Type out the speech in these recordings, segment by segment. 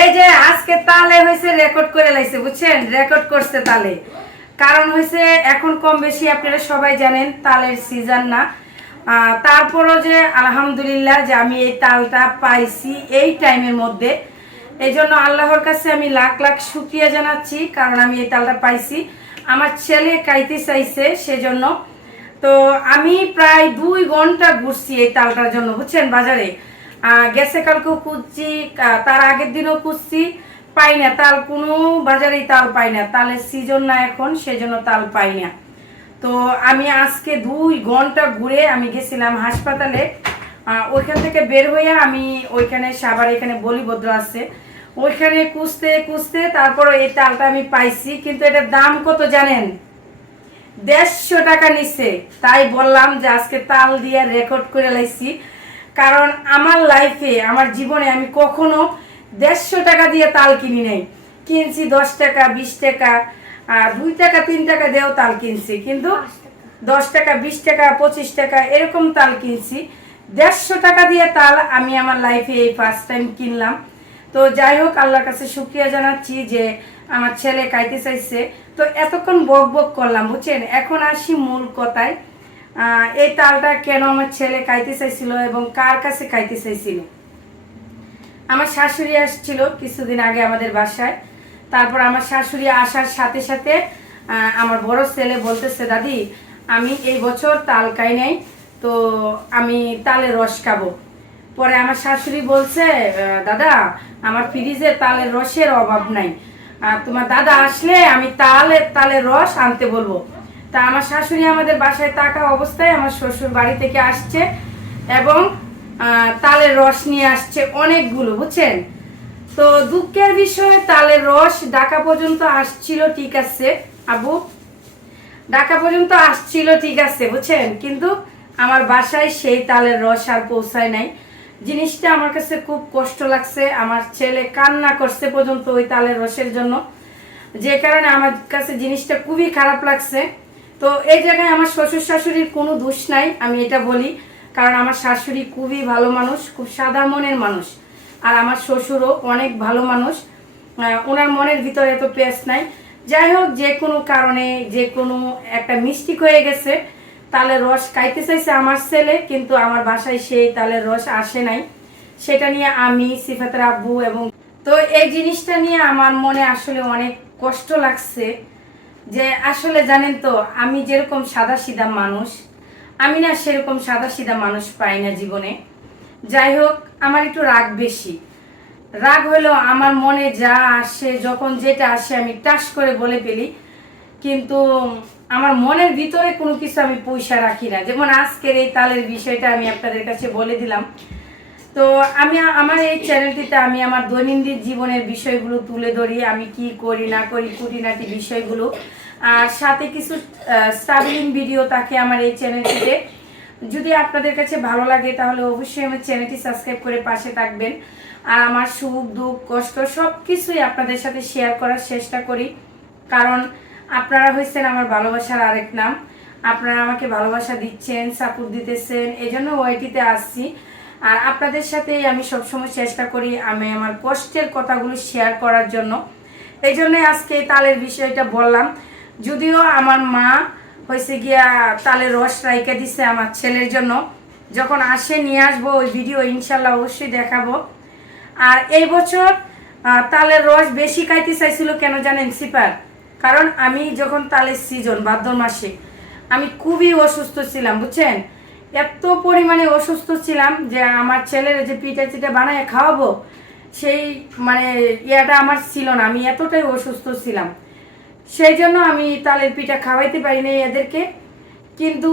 এই যে আজকে তালে হয়েছে রেকর্ড করে লাইছে, বুঝছেন? রেকর্ড করছে তালে। কারণ হয়েছে, এখন কম বেশি আপনারা সবাই জানেন, তালের সিজন না। তারপরও যে আলহামদুলিল্লাহ যে আমি এই তালটা পাইছি এই টাইমের মধ্যে। এই জন্য আল্লাহর কাছে আমি লাখ লাখ শুক্রিয়া জানাচ্ছি, কারণ আমি এই তালটা পাইছি। আমার ছেলে কাইতে চাইছে সেজন্য। তো আমি প্রায় দুই ঘণ্টা ঘুরছি এই তালটার জন্য, বুঝছেন? বাজারে। গেছে কালকেও খুঁজছি তার আগের দিনও খুঁজছি, পাই না, তাল কোনো বাজারেই তাল পাই না, তালের সিজন না এখন, সেজন্য তাল পাই না। তো আমি আজকে দুই ঘণ্টা ঘুরে আমি গেছিলাম হাসপাতালে ওইখান থেকে বের হয়ে আমি ওইখানে সাবার এখানে বলিভদ্র আছে। ওইখানে কুঁচতে কুঁচতে তারপর এই তালটা আমি পাইছি, কিন্তু এটার দাম কত জানেন? দেড়শো টাকা নিচ্ছে তাই বললাম যে আজকে তাল দিয়ে রেকর্ড করে লাইছি। কারণ আমার লাইফে আমার জীবনে আমি কখনো দেড়শো টাকা দিয়ে তাল কিনি নাই। কিনছি দশ টাকা বিশ টাকা আর দুই টাকা তিন টাকা দিয়েও তাল কিনছি। কিন্তু দশ টাকা বিশ টাকা পঁচিশ টাকা এরকম তাল কিনছি। দেড়শো টাকা দিয়ে তাল আমি আমার লাইফে এই ফার্স্ট টাইম কিনলাম। তো যাই হোক আল্লাহর কাছে শুক্রিয়া জানাচ্ছি যে আমার ছেলে খাইতে চাইছে। তো এতক্ষণ বক বক করলাম বুঝছেন? এখন আসি মূল কথায়। এই তালটা কেন আমার ছেলে খাইতে চাইছিল এবং কার কাছে খাইতে চাইছিল? আমার শাশুড়ি আসছিল কিছুদিন আগে আমাদের বাসায়। তারপর আমার শাশুড়ি আসার সাথে সাথে আমার বড় ছেলে বলতেছে, দাদি, আমি এই বছর তাল খাই নাই, তো আমি তালের রস খাব। পরে আমার শাশুড়ি বলছে দাদা, আমার ফ্রিজে তালের রসের অভাব নাই। তোমার দাদা আসলে আমি তালে, তালের রস আনতে বলব। তা আমার শাশুড়ি আমাদের বাসায় থাকা অবস্থায় আমার শ্বশুর বাড়ি থেকে আসছে এবং তালের রস নিয়ে আসছে অনেকগুলো, বুঝছেন? তো দুঃখের বিষয়ে, তালের রস ঢাকা পর্যন্ত আসছিল, ঠিক আছে, আবু? ঢাকা পর্যন্ত আসছিল, ঠিক আছে, বুঝছেন? কিন্তু আমার বাসায় সেই তালের রস আর পৌঁছায় নাই। জিনিসটা আমার কাছে খুব কষ্ট লাগছে, আমার ছেলে কান্না করছে পর্যন্ত ওই তালের রসের জন্য। যে কারণে আমার কাছে জিনিসটা খুবই খারাপ লাগছে। তো এই জায়গায় আমার শ্বশুর শাশুড়ির কোনো দোষ নাই, আমি এটা বলি। কারণ আমার শাশুড়ি খুবই ভালো মানুষ, খুব সাদা মনের মানুষ। আর আমার শ্বশুরও অনেক ভালো মানুষ। ওনার মনের ভিতরে এত পেস নাই। যাই হোক, যে কোনো কারণে, যে কোনো একটা মিস্টেক হয়ে গেছে তালের রস খাইতে চাইছে আমার ছেলে, কিন্তু আমার বাসায় সেই তালের রস আসে নাই। সেটা নিয়ে আমি, সিফাতের আব্বু এবং তো এই জিনিসটা নিয়ে আমার মনে আসলে অনেক কষ্ট লাগছে। যে আসলে জানেন তো, আমি যেরকম সাদা সিধা মানুষ, আমি না সেরকম সাদা সিধা মানুষ পাই না জীবনে। যাই হোক, আমার একটু রাগ বেশি। রাগ হলো আমার মনে যা আসে, যখন যেটা আসে আমি টাস করে বলে ফেলি। কিন্তু আমার মনের ভিতরে কোনো কিছু আমি পয়সা রাখি না। যেমন আজকের এই তালের বিষয়টা আমি আপনাদের কাছে বলে দিলাম। তো আমি, আমার এই চ্যানেলটিতে আমি আমার দৈনন্দিন জীবনের বিষয়গুলো তুলে ধরি, আমি কি করি, না করি, খুঁটিনাটি বিষয়গুলো। আর সাথে কিছু স্ট্রাগলিং ভিডিও থাকে আমার এই চ্যানেলটিতে যদি আপনাদের কাছে ভালো লাগে, তাহলে অবশ্যই আমার চ্যানেলটি সাবস্ক্রাইব করে পাশে থাকবেন। আর আমার সুখ, দুঃখ, কষ্ট সব কিছুই আপনাদের সাথে শেয়ার করার চেষ্টা করি। কারণ আপনারা হয়েছেন আমার ভালোবাসার আরেক নাম। আপনারা আমাকে ভালোবাসা দিচ্ছেন সাপোর্ট দিতেছেন এই জন্য ওয়াইটিতে আসছি। আর আপনাদের সাথেই আমি সবসময় চেষ্টা করি আমি আমার কষ্টের কথাগুলো শেয়ার করার জন্য। এই জন্য আজকে তালের বিষয়টা বললাম। যদিও আমার মা হয়েছে গিয়া তালের রস রাইকা দিছে আমার ছেলের জন্য। যখন আসে নিয়ে আসব ওই ভিডিও ইনশাল্লাহ অবশ্যই দেখাবো। আর এই বছর তালের রস বেশি খাইতে চাইছিল কেন জানেন সিপার? কারণ আমি যখন তালের সিজন ভাদ্র মাসে আমি খুবই অসুস্থ ছিলাম, বুঝছেন? এত পরিমাণে অসুস্থ ছিলাম যে আমার ছেলের যে পিঠা চিঠা বানায় খাওয়াবো, সেই মানে ইয়াটা আমার ছিল না। আমি এতটাই অসুস্থ ছিলাম। সেই জন্য আমি তালের পিঠা খাওয়াইতে পারি এদেরকে। কিন্তু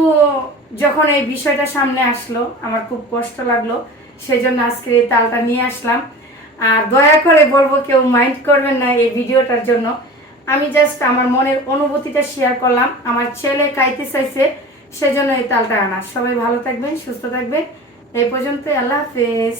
যখন এই বিষয়টা সামনে আসলো, আমার খুব কষ্ট লাগল, সেই জন্য আজকে এই তালটা নিয়ে আসলাম। আর দয়া করে বলব, কেউ মাইন্ড করবেন না এই ভিডিওটার জন্য। আমি জাস্ট আমার মনের অনুভূতিটা শেয়ার করলাম। আমার ছেলে খাইতে চাইছে সেজন্য এই তালটা আনা। সবাই ভালো থাকবেন সুস্থ থাকবেন। এই পর্যন্ত আল্লাহ হাফেজ।